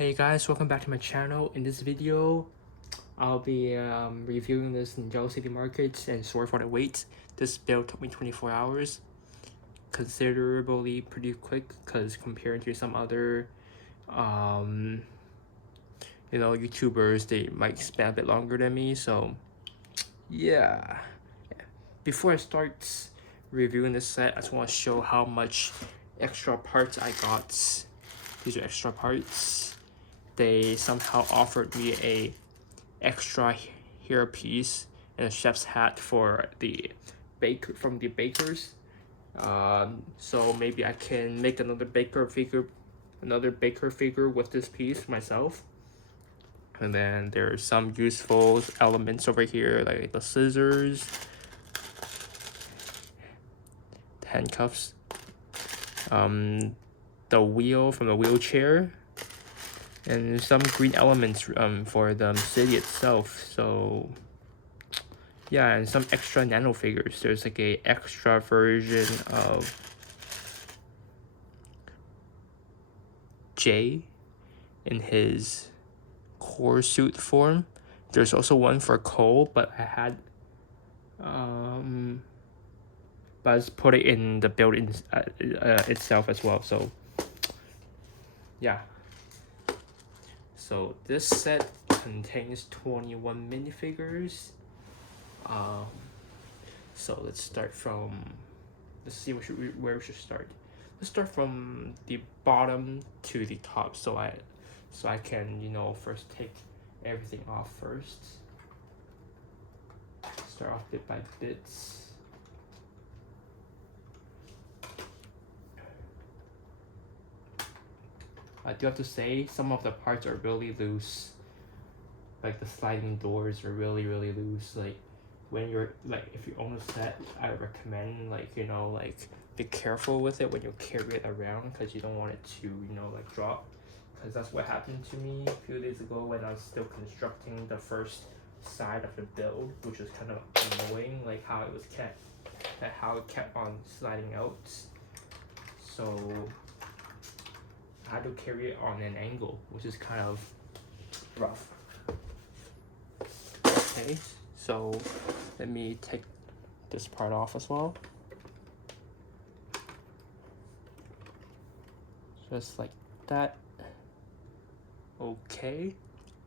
Hey guys, welcome back to my channel. In this video, I'll be reviewing this Ninjago City Markets, and sorry for the wait. This build took me 24 hours, considerably pretty quick because compared to some other YouTubers, they might spend a bit longer than me. So yeah, before I start reviewing this set, I just want to show how much extra parts I got. These are extra parts. They somehow offered me a extra hair piece and a chef's hat for the bakers. So maybe I can make another baker figure with this piece myself. And then there's some useful elements over here, like the scissors, the handcuffs, the wheel from the wheelchair, and some green elements for the city itself. So yeah, and some extra nano figures. There's like a extra version of Jay in his core suit form. There's also one for Cole, but I had but I just put it in the build itself as well. So yeah. So this set contains 21 minifigures. So let's start from, let's see where we should start. Let's start from the bottom to the top, so I can first take everything off first. Start off bit by bits. I do have to say, some of the parts are really loose. Like the sliding doors are really loose. Like when you're if you own a set, I recommend be careful with it when you carry it around, because you don't want it to drop. Because that's what happened to me a few days ago when I was still constructing the first side of the build, which was kind of annoying, like how it kept on sliding out. So I had to carry it on an angle, which is kind of rough. Okay, so let me take this part off as well. Just like that. Okay,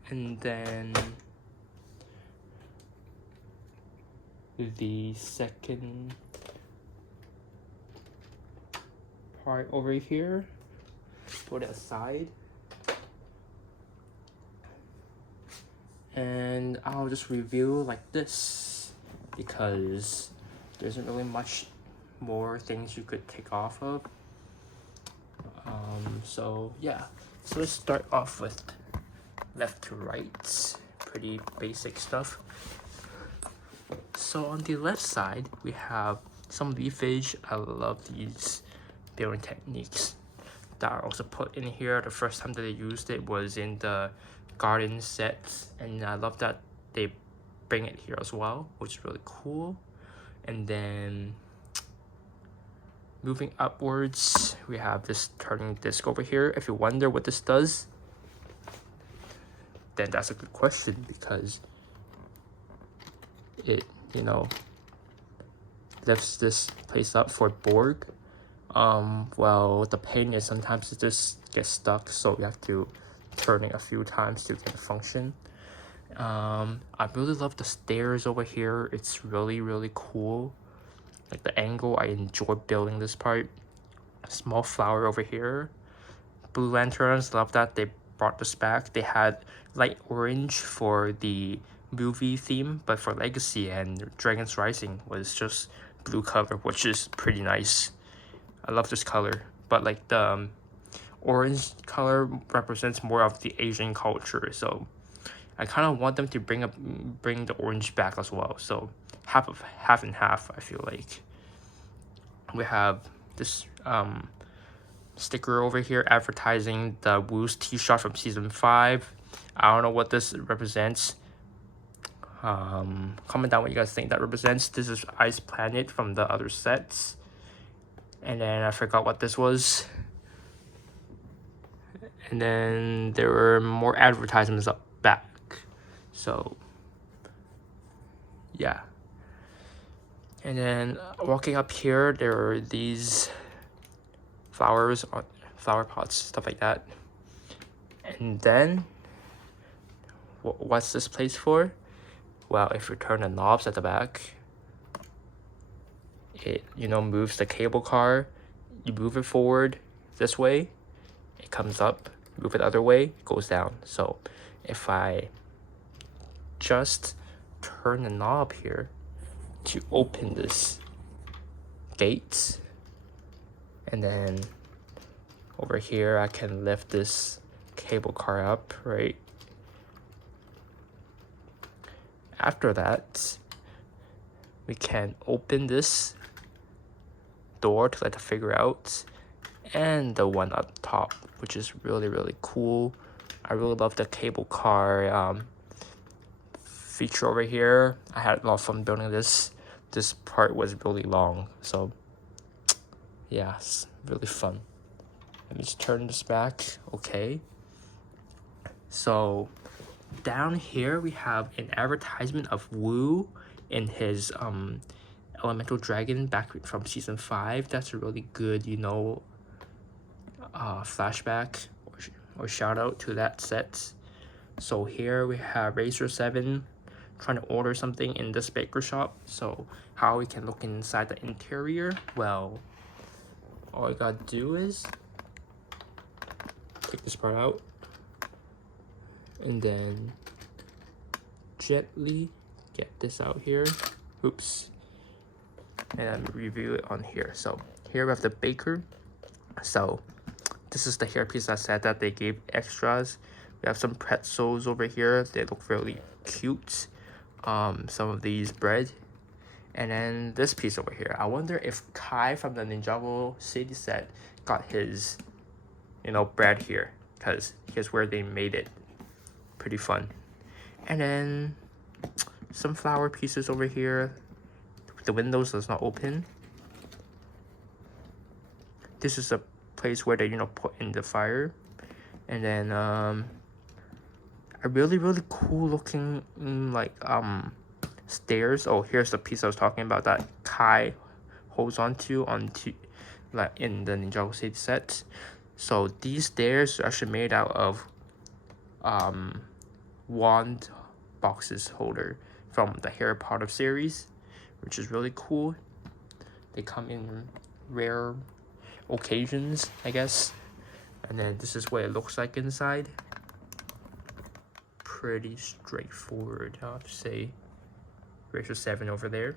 and then the second part over here, put it aside. And I'll just review like this, because there isn't really much more things you could take off of. So yeah, so let's start off with left to right, pretty basic stuff. So on the left side, we have some leafage. I love these building techniques that are also put in here. The first time that I used it was in the garden sets, and I love that they bring it here as well, which is really cool. And then moving upwards, we have this turning disc over here. If you wonder what this does, then that's a good question, because it lifts this place up for Borg. Well, the pain is sometimes it just gets stuck, so you have to turn it a few times to get a function. I really love the stairs over here. It's really cool. Like the angle, I enjoy building this part. A small flower over here. Blue lanterns, love that they brought this back. They had light orange for the movie theme, but for Legacy and Dragon's Rising was just blue color, which is pretty nice. I love this color, but like the orange color represents more of the Asian culture, so I kind of want them to bring the orange back as well. So half and half, I feel like. We have this sticker over here advertising the Woo's t-shirt from season 5. I don't know what this represents. Comment down what you guys think that represents. This is Ice Planet from the other sets. And then I forgot what this was. And then there were more advertisements up back. So yeah. And then walking up here, there are these flowers, flower pots, stuff like that. And then what's this place for? Well, if you turn the knobs at the back, it moves the cable car. You move it forward this way, it comes up. Move it the other way, it goes down. So if I just turn the knob here to open this gate, and then over here I can lift this cable car up, right? After that, we can open this door to let the figure out, and the one up top, which is really, really cool. I really love the cable car feature over here. I had a lot of fun building this. This part was really long, so yeah, it's really fun. Let me just turn this back. Okay. So down here we have an advertisement of Wu in his elemental dragon back from season 5. That's a really good, flashback or shout out to that set. So here we have Razor 7 trying to order something in this baker shop. So how we can look inside the interior? Well, all I gotta do is take this part out and then gently get this out here. Oops. And review it on here. So here we have the baker. So this is the hairpiece I said that they gave extras. We have some pretzels over here. They look really cute. Some of these bread. And then this piece over here. I wonder if Kai from the Ninjago City set got his, bread here. Because here's where they made it. Pretty fun. And then some flower pieces over here. The windows does not open. This is a place where they put in the fire. And then a really, really cool looking stairs. Oh, here's the piece I was talking about that Kai holds onto like in the Ninjago City set. So these stairs are actually made out of wand boxes holder from the Harry Potter series, which is really cool. They come in rare occasions, I guess. And then this is what it looks like inside. Pretty straightforward, I have to say. Ratio 7 over there.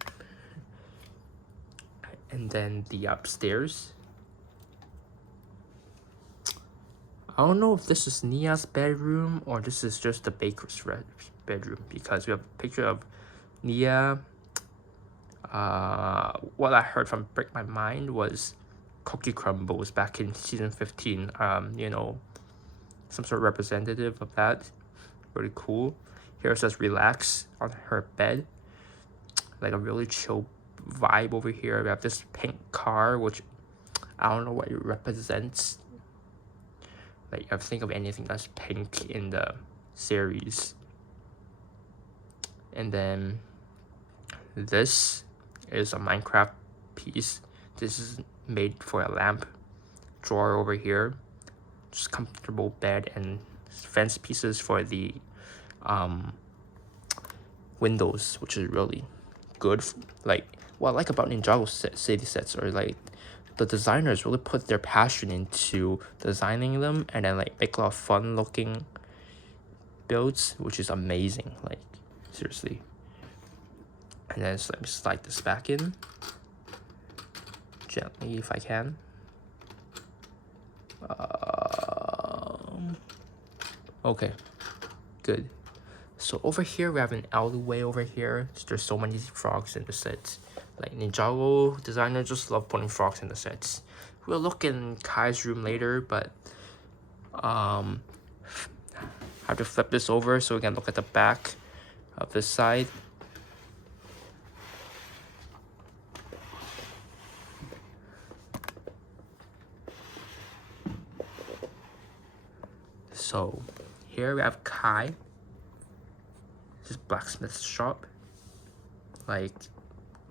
And then the upstairs. I don't know if this is Nia's bedroom or this is just the baker's bedroom, because we have a picture of Nia. What I heard from Break My Mind was Cookie Crumbles back in season 15. Some sort of representative of that. Really cool. Here it says relax on her bed. Like a really chill vibe over here. We have this pink car, which I don't know what it represents. Like, I think of anything that's pink in the series. And then this is a Minecraft piece. This is made for a lamp drawer over here. Just comfortable bed and fence pieces for the windows, which is really good. Like, what I like about Ninjago city sets are like the designers really put their passion into designing them and then like make a lot of fun looking builds, which is amazing. Like, seriously. And then just let me slide this back in gently if I can. Okay, good. So over here we have an alleyway over here. There's so many frogs in the set. Like, Ninjago designers just love putting frogs in the sets. We'll look in Kai's room later, but I have to flip this over so we can look at the back of this side. So here we have Kai. This is blacksmith shop. Like,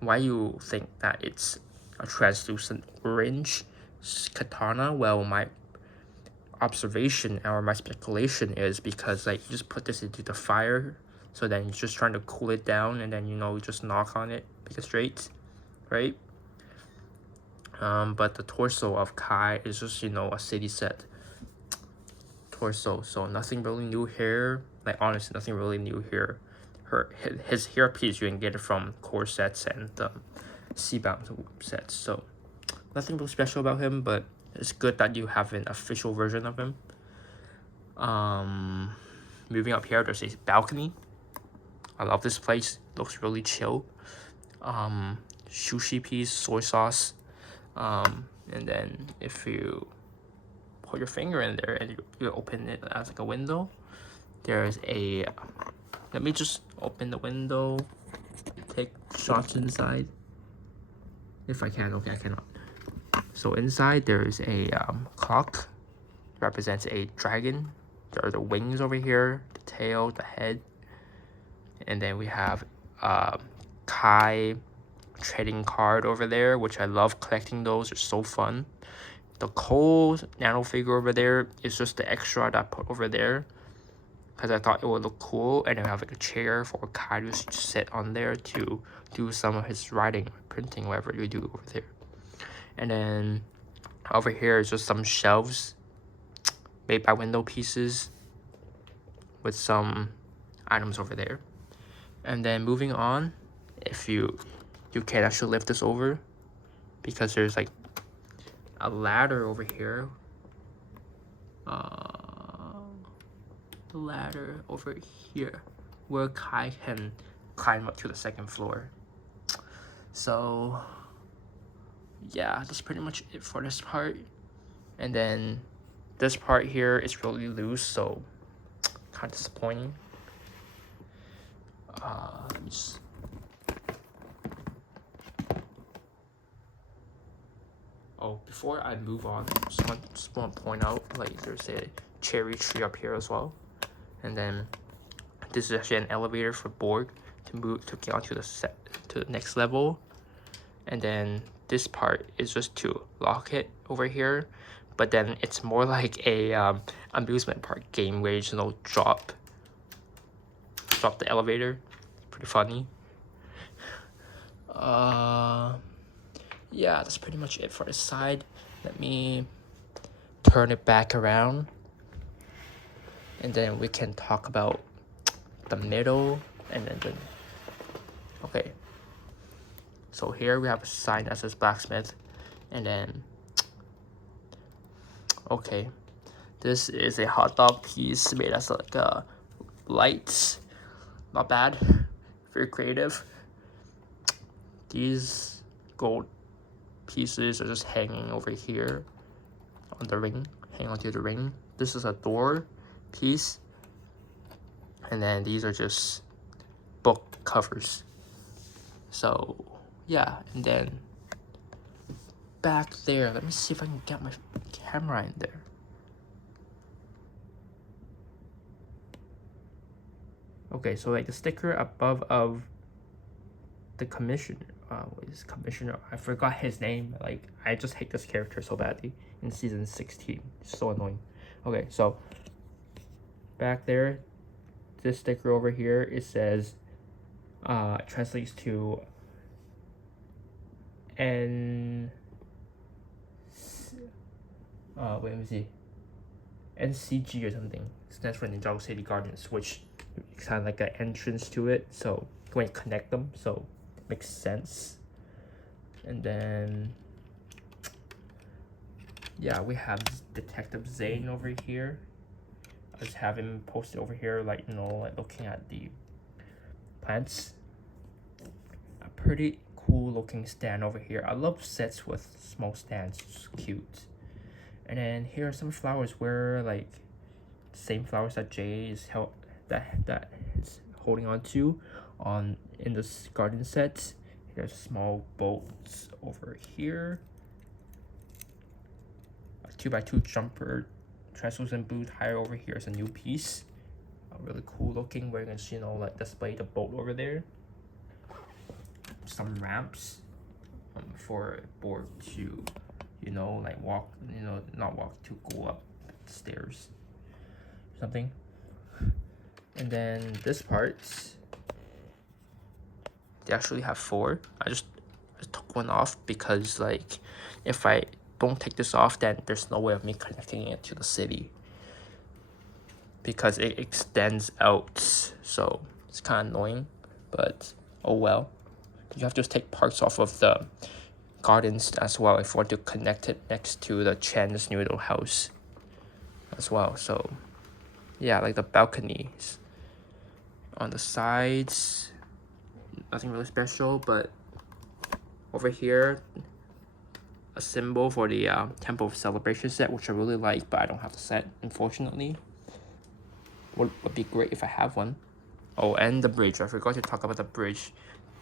why you think that it's a translucent orange katana? Well, my observation or my speculation is because like you just put this into the fire, so then you're just trying to cool it down, and then you just knock on it, make it straight, right? But the torso of Kai is just a city set torso, so nothing really new here. Like honestly, nothing really new here. His hairpiece you can get it from core sets and Seabound sets, so nothing really special about him, but it's good that you have an official version of him. Moving up here, there's a balcony. I love this place. Looks really chill. Sushi piece, soy sauce. And then if you put your finger in there and you open it as like a window, there's a. Let me just open the window. Take shots inside. If I can, okay, I cannot. So inside there's a clock. Represents a dragon. There are the wings over here, the tail, the head, and then we have Kai trading card over there, which I love collecting those. They're so fun. The Cole nano figure over there is just the extra that I put over there because I thought it would look cool, and then I have like a chair for Kai to sit on there to do some of his writing, printing, whatever you do over there. And then over here is just some shelves made by window pieces with some items over there. And then moving on, if you can actually lift this over because there's like a ladder over here. The ladder over here where Kai can climb up to the second floor. So yeah, that's pretty much it for this part. And then this part here is really loose, so kind of disappointing. Oh, before I move on, just want to point out, like, there's a cherry tree up here as well. And then this is actually an elevator for Borg to get onto to the next level. And then this part is just to lock it over here. But then it's more like a amusement park game where you drop the elevator. Pretty funny. Yeah, that's pretty much it for this side. Let me turn it back around, and then we can talk about the middle, and then okay. So here we have a sign that says blacksmith, and then okay, this is a hot dog piece made as like a lights. Not bad, very creative. These gold pieces are just hanging over here on the ring, hang onto the ring. This is a door piece, and then these are just book covers. So yeah, and then back there, let me see if I can get my camera in there. Okay, so like the sticker above of the commissioner, what is commissioner? I forgot his name. Like, I just hate this character so badly in season 16. It's so annoying. Okay, so back there, this sticker over here, it says, translates to wait, let me see. NCG or something. It stands for Ninjago City Gardens, which is kind of like an entrance to it. So when you connect them, so it makes sense. And then yeah, we have Detective Zane over here. I just have him posted over here, like like looking at the plants. A pretty cool looking stand over here. I love sets with small stands. It's cute. And then here are some flowers where like same flowers that Jay is that is holding on to in this garden set. Here's small boats over here. A 2x2 translucent blue tire over here is a new piece. Really cool looking, where you can, you know, like display the boat over there. Some ramps for board to, you know, like walk, you know, not walk, to go up stairs something. And then this part, they actually have 4. I just took one off because, like, if I don't take this off, then there's no way of me connecting it to the city because it extends out, so it's kind of annoying, but oh well. You have to take parts off of the gardens as well if you want to connect it next to the Chan's noodle house as well. So yeah, like the balconies on the sides, nothing really special, but over here a symbol for the Temple of Celebration set, which I really like, but I don't have the set, unfortunately. Would be great if I have one. Oh, and the bridge, I forgot to talk about the bridge.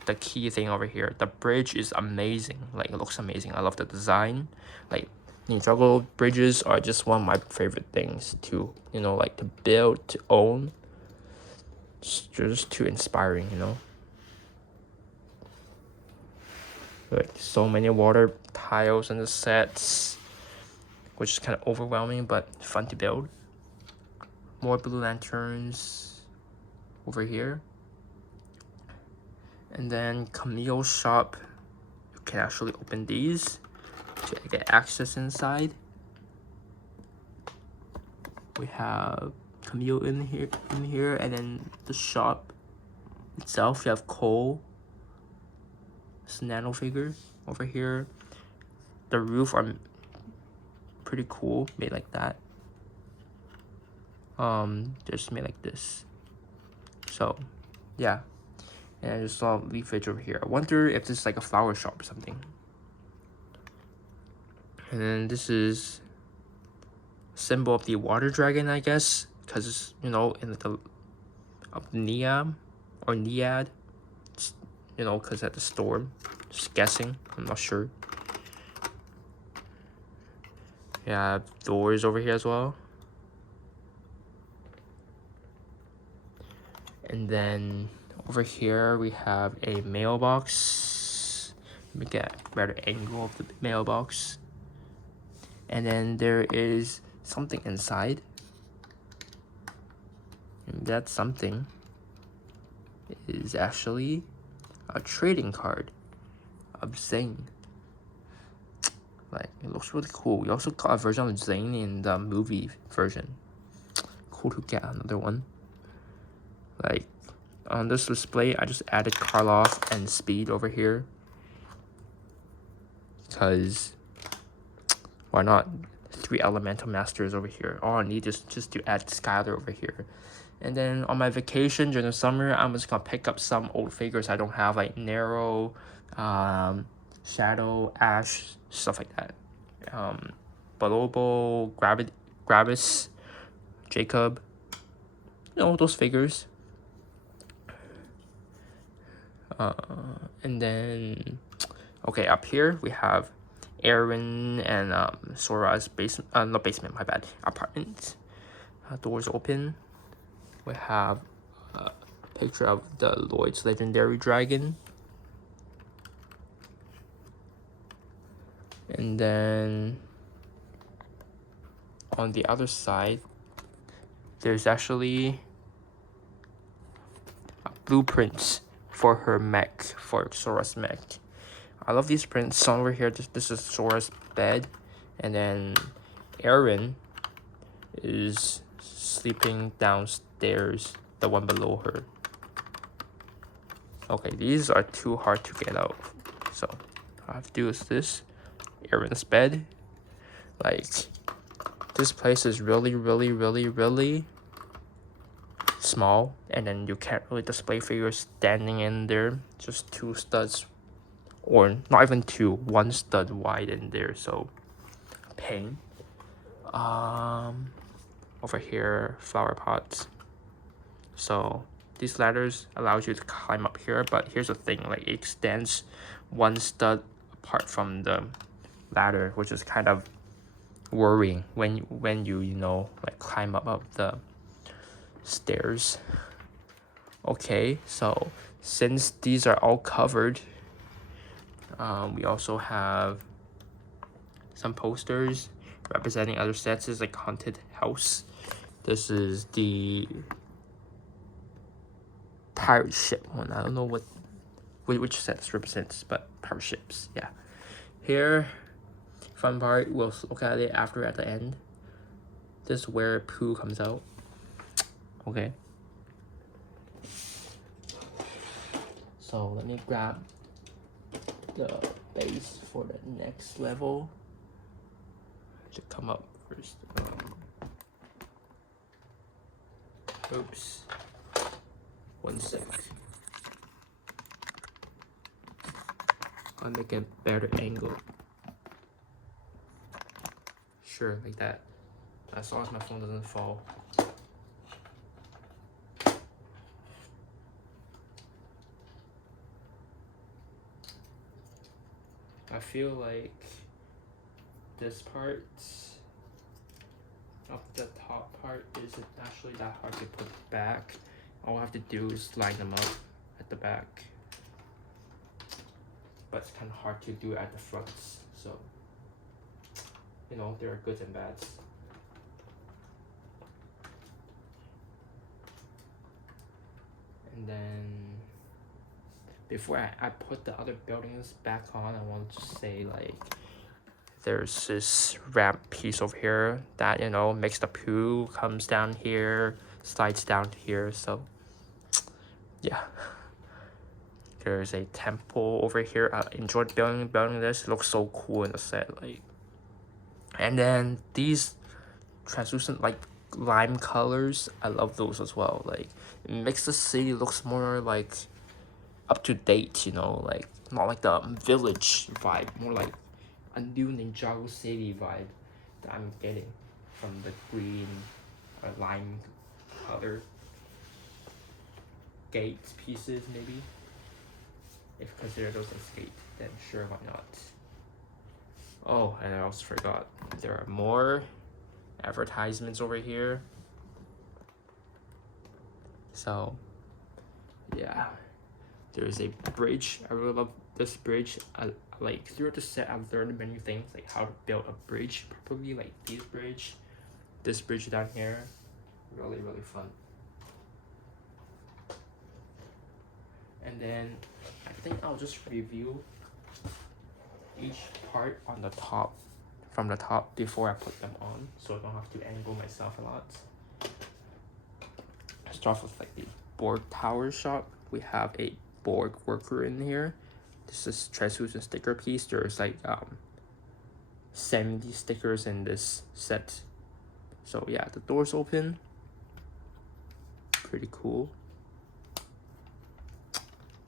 The key thing over here, the bridge is amazing. Like, it looks amazing. I love the design. Like, Ninjago bridges are just one of my favorite things to, you know, like to build, to own. It's just too inspiring, you know. Like, so many water tiles in the sets, which is kind of overwhelming but fun to build. More blue lanterns over here. And then Camille's shop, you can actually open these to get access inside. We have Camille in here, and then the shop itself, you have Cole, this nano figure over here. The roof are pretty cool, made like that. Just made like this. So yeah. And I just saw a leafage over here. I wonder if this is like a flower shop or something. And then this is a symbol of the water dragon, I guess, because it's, you know, in the of Niam or Niad. It's, you know, because at the storm. Just guessing. I'm not sure. Yeah, doors over here as well. And then over here we have a mailbox. Let me get a better angle of the mailbox. And then there is something inside. And that something is actually a trading card of Zane. Like, it looks really cool. We also got a version of Zane in the movie version. Cool to get another one. Like, on this display, I just added Karloff and Speed over here. Because, why not? 3 elemental masters over here. All I need is just to add Skylar over here. And then on my vacation during the summer, I'm just gonna pick up some old figures I don't have, like Nero, Shadow, Ash, stuff like that. Balobo, Gravis, Jacob. You know, those figures. And then, okay, up here we have Aaron and Sora's apartment. Doors open. We have a picture of the Lloyd's legendary dragon. And then on the other side, there's actually blueprints for her mech, for Sora's mech. I love these prints. So over here, this is Sora's bed, and then Aaron is sleeping downstairs, the one below her. Okay, these are too hard to get out, so all I have to do is this. Aaron's bed. Like, this place is really small, and then you can't really display figures standing in there. Just 2 studs, or not even 2, 1 stud wide in there, so pain. Over here, flower pots. So these ladders allows you to climb up here, but here's the thing, like, it extends 1 stud apart from the ladder, which is kind of worrying when you know, like climb up the stairs. Okay, so since these are all covered, we also have some posters representing other sets. Is like haunted house. This is the pirate ship one. I don't know which set this represents, but pirate ships. Yeah. Here, fun part. We'll look at it after at the end. This is where Pooh comes out. Okay. So let me grab the base for the next level. To come up first. Oops. 1 sec. I'll make a better angle. Sure, like that. As long as my phone doesn't fall. I feel like this part of the top part isn't actually that hard to put back. All I have to do is line them up at the back. But it's kind of hard to do at the fronts. So, you know, there are goods and bads. And then, before I put the other buildings back on, I want to say, like, there's this ramp piece over here that, you know, makes the Pooh comes down here, slides down to here. So, yeah. There's a temple over here. I enjoyed building this. It looks so cool in the set, like. And then these translucent, like, lime colors, I love those as well. Like, it makes the city looks more like up to date, you know, like not like the village vibe, more like a new Ninjago city vibe that I'm getting from the green or lime color gate pieces. Maybe if you consider those as gate, then sure, why not. Oh, and I also forgot, there are more advertisements over here. So yeah, there's a bridge. I really love this bridge. I like throughout the set I've learned many things, like how to build a bridge properly, like this bridge down here. Really fun. And then I think I'll just review each part on the top, from the top, before I put them on, so I don't have to angle myself a lot. Start with like the Borg tower shop. We have a Borg worker in here. This is translucent sticker piece. There's like 70 stickers in this set. So yeah, the door's open. Pretty cool.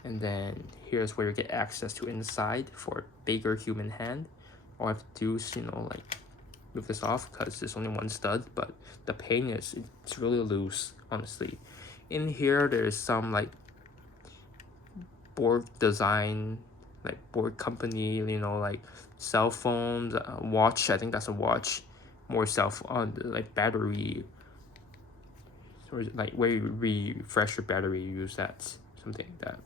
And then here's where you get access to inside for bigger human hand. All I have to do is, you know, like move this off because there's only one stud, but the paint it's really loose, honestly. In here there's some like Borg design, like Borg company, you know, like cell phones, watch. I think that's a watch. More cell phone, like battery, or like where you refresh your battery, you use that, something like that.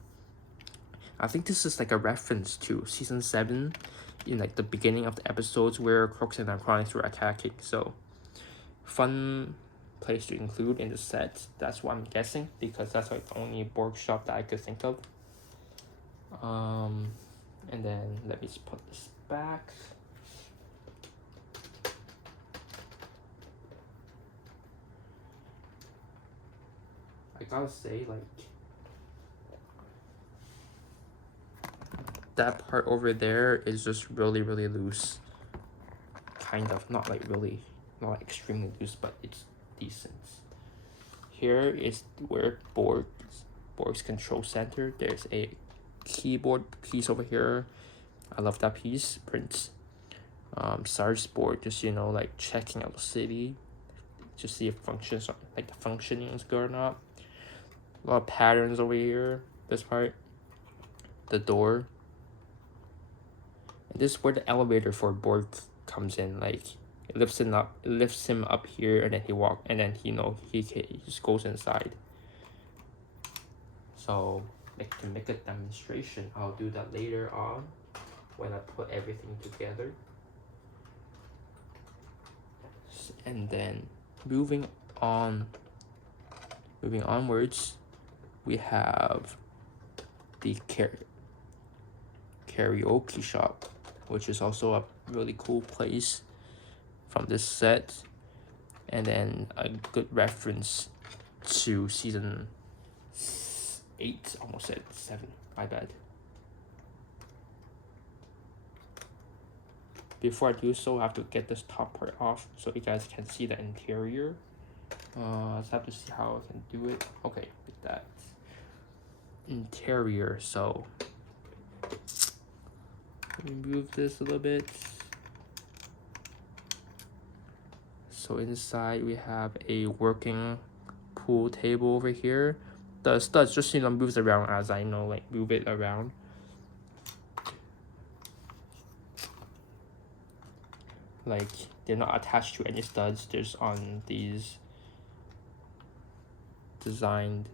I think this is like a reference to season 7, in like the beginning of the episodes where Crooks and Chronics were attacking. So fun place to include in the set. That's what I'm guessing, because that's like the only Borg shop that I could think of. And then let me just put this back. I gotta say, like, that part over there is just really loose. Kind of, not like really, not like extremely loose, but it's decent. Here is where Borg's control center. There's a keyboard piece over here. I love that piece. Prints. Sarge board, just, you know, like checking out the city, just see if functions, like the functioning is good or not. A lot of patterns over here. This part, the door. And this is where the elevator for Borg comes in. Like, It lifts him up here, and then he just goes inside. So to make a demonstration, I'll do that later on when I put everything together. And then moving onwards, we have the karaoke shop, which is also a really cool place from this set, and then a good reference to season 8, almost said 7, my bad. Before I do so, I have to get this top part off so you guys can see the interior. I have to see how I can do it. Okay, with that interior, so let me move this a little bit. So inside we have a working pool table over here. The studs just moves around as I move it around. Like, they're not attached to any studs, they're just on these designed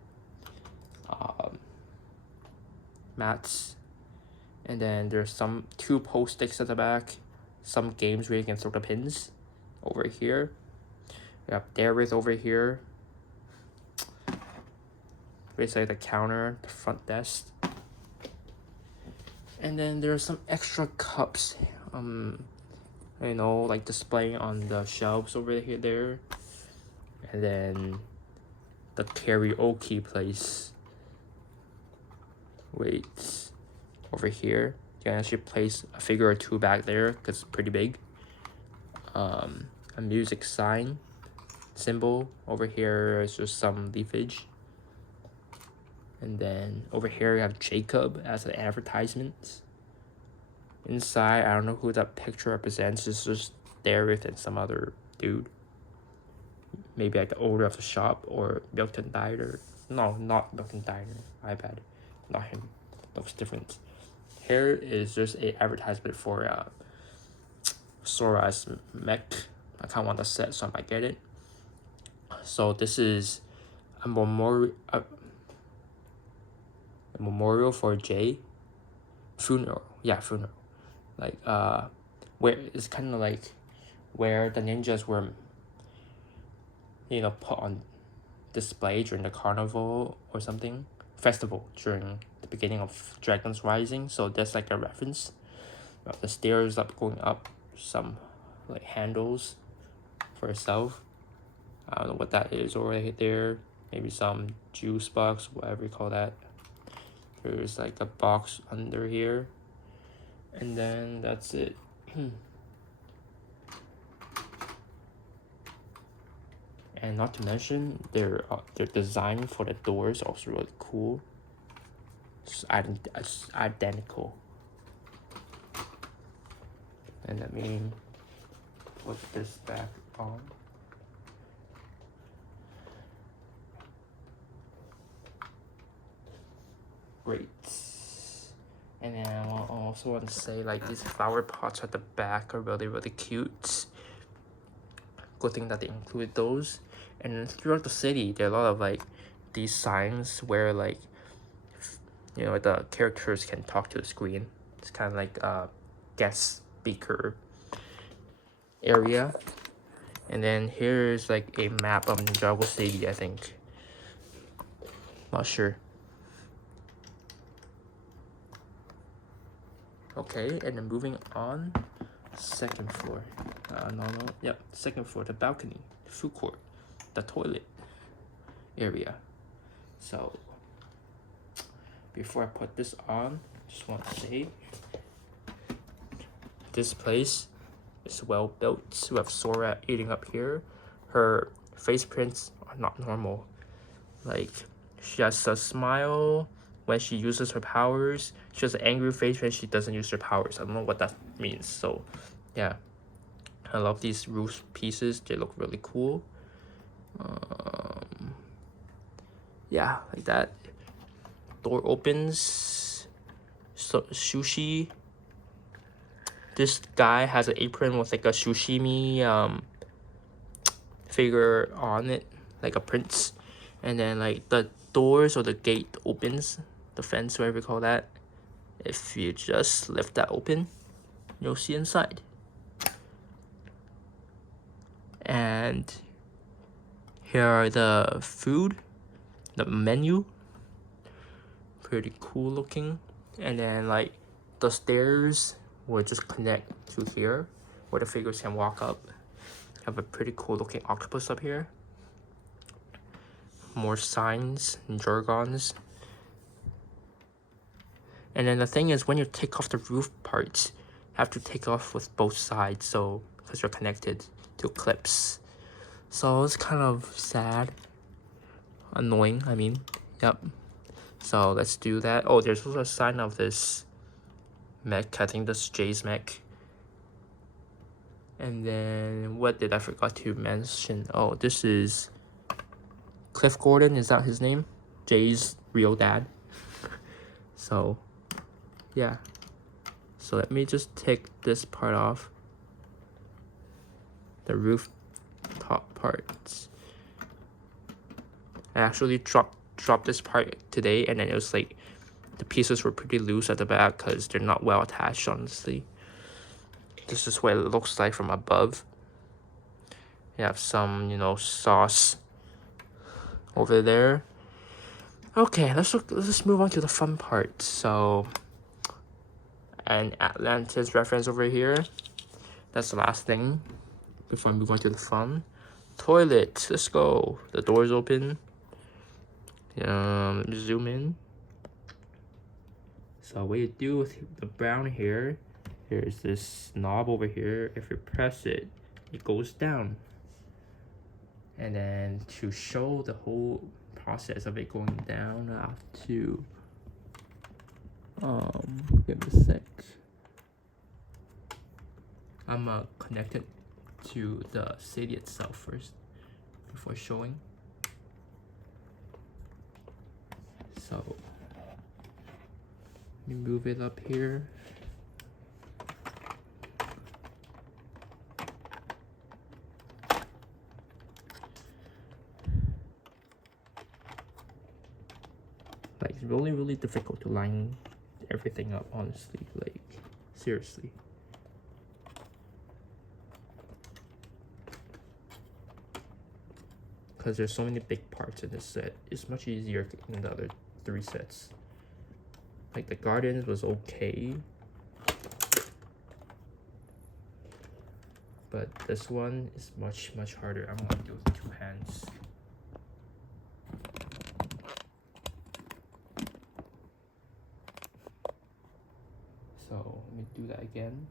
mats. And then there's 2 post sticks at the back, some games where you can throw the pins over here. We have Darius over here. Basically the counter, the front desk. And then there's some extra cups, like displaying on the shelves over here there. And then the karaoke place. Wait, over here you can actually place a figure or 2 back there because it's pretty big. A music sign symbol over here is just some leafage. And then over here we have Jacob as an advertisement. Inside, I don't know who that picture represents. It's just Darius and some other dude. Maybe like the owner of the shop or Milton Diner. No, not Milton Diner. My bad. Not him. Looks different. Here is just a advertisement for Sora's mech. I kind of want the set, so I might get it. So this is a memorial for Jay. Funeral. Like where it's kind of like where the ninjas were put on display during the carnival or something festival during the beginning of Dragon's Rising. So that's like a reference. The stairs going up, some like handles for itself. I don't know what that is over there. Maybe some juice box, whatever you call that. There's like a box under here, and then that's it. And not to mention, their design for the doors also really cool. It's identical. And let me put this back on. Great. And then I also want to say, like, these flower pots at the back are really, really cute. Good thing that they included those. And throughout the city, there are a lot of like these signs where like the characters can talk to the screen. It's kind of like a guest speaker area. And then here's like a map of Ninjago City, I think. Not sure. Okay, and then moving on, second floor. Second floor, the balcony, the food court, the toilet area. So before I put this on, just want to say this place is well built. We have Sora eating up here. Her face prints are not normal. Like, she has a smile when she uses her powers. She has an angry face when she doesn't use her powers. I don't know what that means. So yeah, I love these roof pieces. They look really cool. Yeah, like that. Door opens. So sushi. This guy has an apron with like a sushimi figure on it, like a prince. And then like the doors or the gate opens, the fence, whatever you call that. If you just lift that open, you'll see inside. And here are the food, the menu. Pretty cool looking. And then like the stairs will just connect to here where the figures can walk up. Have a pretty cool looking octopus up here. More signs and jargons. And then the thing is, when you take off the roof parts, you have to take off with both sides, so because they're connected to clips. So it's kind of sad, annoying. I mean, yep. So let's do that. Oh, there's also a sign of this mech. I think that's Jay's mech. And then what did I forgot to mention? Oh, this is Cliff Gordon. Is that his name? Jay's real dad. So yeah. So let me just take this part off. The roof top parts. I actually dropped this part today, and then it was like the pieces were pretty loose at the back because they're not well attached, honestly. This is what it looks like from above. You have some, you know, sauce over there. Okay, let's move on to the fun part. So, an Atlantis reference over here. That's the last thing before I move on to the fun. Toilet. Let's go. The door's open. Let me zoom in. So what you do with the brown here, there's this knob over here. If you press it, it goes down. And then to show the whole process of it going down, I have to give me a sec. I'm connected to the city itself first before showing. So let me move it up here. Like, it's really difficult to line everything up, honestly. Like, seriously. Because there's so many big parts in this set. It's much easier than the other 3 sets. Like, the Guardians was okay, but this one is much harder. I'm gonna do it with 2 hands. So let me do that again.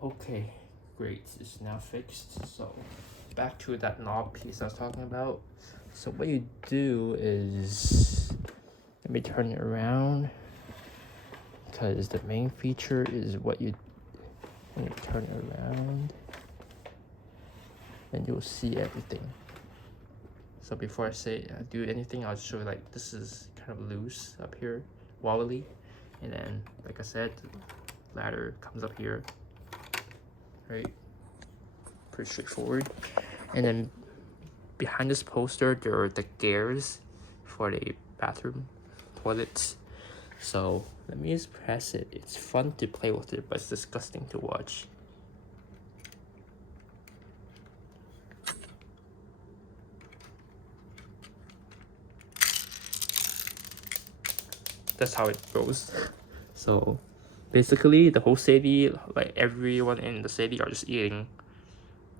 Okay, great, it's now fixed. So back to that knob piece I was talking about. So what you do is, let me turn it around, because the main feature is what you turn it around and you'll see everything. So before I do anything, I'll just show you, like, this is kind of loose up here, wobbly, and then like I said, the ladder comes up here. Right, pretty straightforward. And then behind this poster, there are the gears for the bathroom toilets. So let me just press it. It's fun to play with it, but it's disgusting to watch. That's how it goes. So basically, the whole city, like everyone in the city, are just eating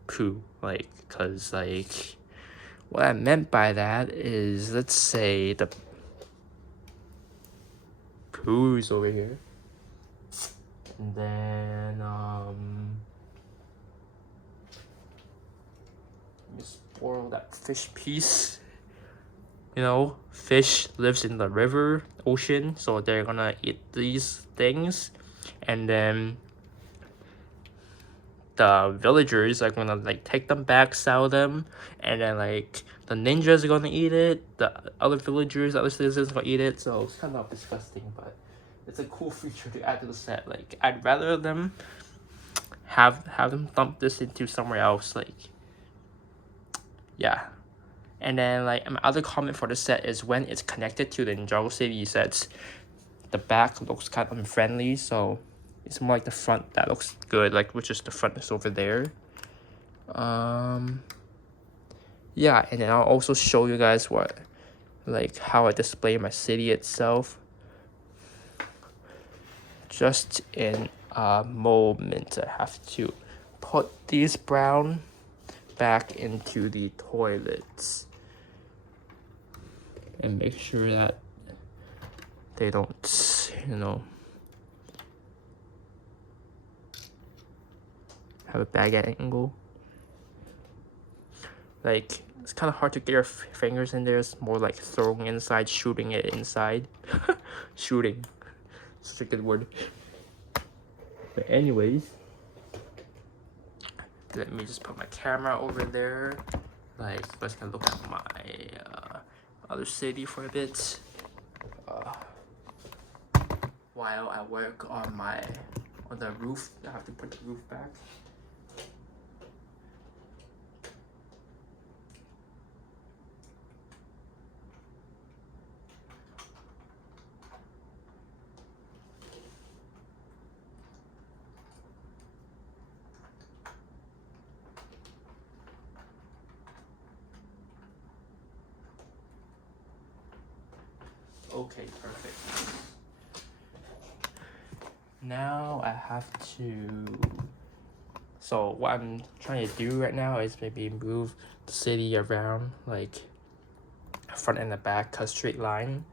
poo. Like, cause like, what I meant by that is, let's say the poo is over here, and then just or that fish piece. You know, fish lives in the river, ocean, so they're gonna eat these things, and then the villagers are gonna like take them back, sell them, and then like the ninjas are gonna eat it, the other villagers, other citizens are gonna eat it. So it's kind of disgusting, but it's a cool feature to add to the set. Like I'd rather them have them dump this into somewhere else. Like yeah. And then like my other comment for the set is when it's connected to the Ninjago City sets, the back looks kind of unfriendly, so it's more like the front that looks good, like which is the front is over there. Yeah, and then I'll also show you guys how I display my city itself. Just in a moment, I have to put these brown back into the toilets and make sure that they don't, you know, have a bad angle. Like, it's kind of hard to get your fingers in there. It's more like throwing inside, shooting it inside. Shooting. Such a good word. But anyways, let me just put my camera over there. Like, let's gonna look at my other city for a bit. While I work on the roof, I have to put the roof back. Okay, perfect. Now I have to. So what I'm trying to do right now is maybe move the city around, like front and the back, cause straight line.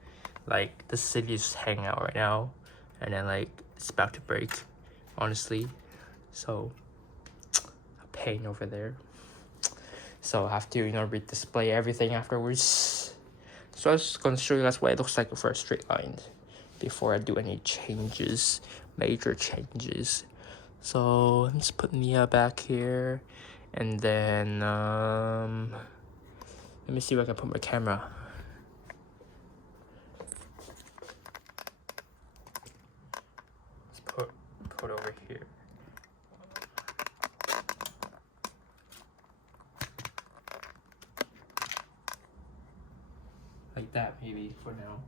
Like the city is hanging out right now, and then like it's about to break, honestly. So a pain over there. So I have to, you know, redisplay everything afterwards. So I was just gonna show you guys what it looks like for a straight line before I do any changes, major changes. So let's just put Mia back here, and then let me see where I can put my camera. Let's put over here. Like that maybe for now.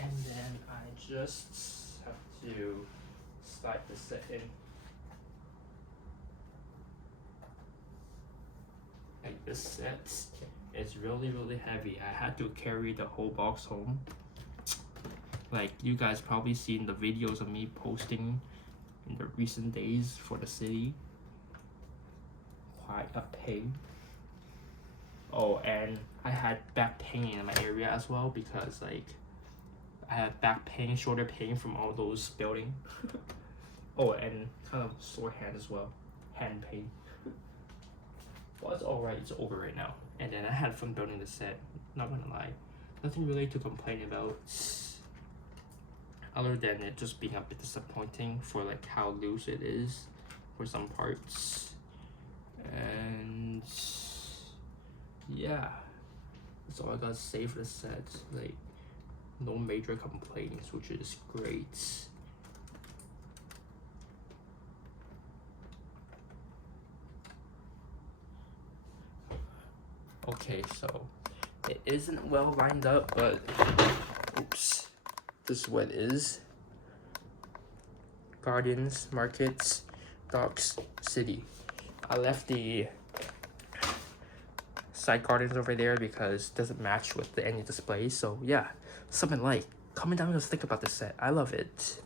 And then I just have to slide the set in. Like this set is really heavy. I had to carry the whole box home. Like you guys probably seen the videos of me posting in the recent days for the city. Quite a pain. Oh, and I had back pain in my area as well because like I had back pain, shoulder pain from all those building. Oh, and kind of sore hand as well, hand pain. Well, it's alright, it's over right now. And then I had fun building the set, not gonna lie. Nothing really to complain about, other than it just being a bit disappointing for like how loose it is for some parts. And yeah, that's all I gotta say for the set. Like, no major complaints, which is great. Okay, so it isn't well lined up, but oops, this is what it is. Gardens, markets, docks, city. I left the side gardens over there because it doesn't match with any displays. So yeah, something like. Comment down below to think about this set. I love it.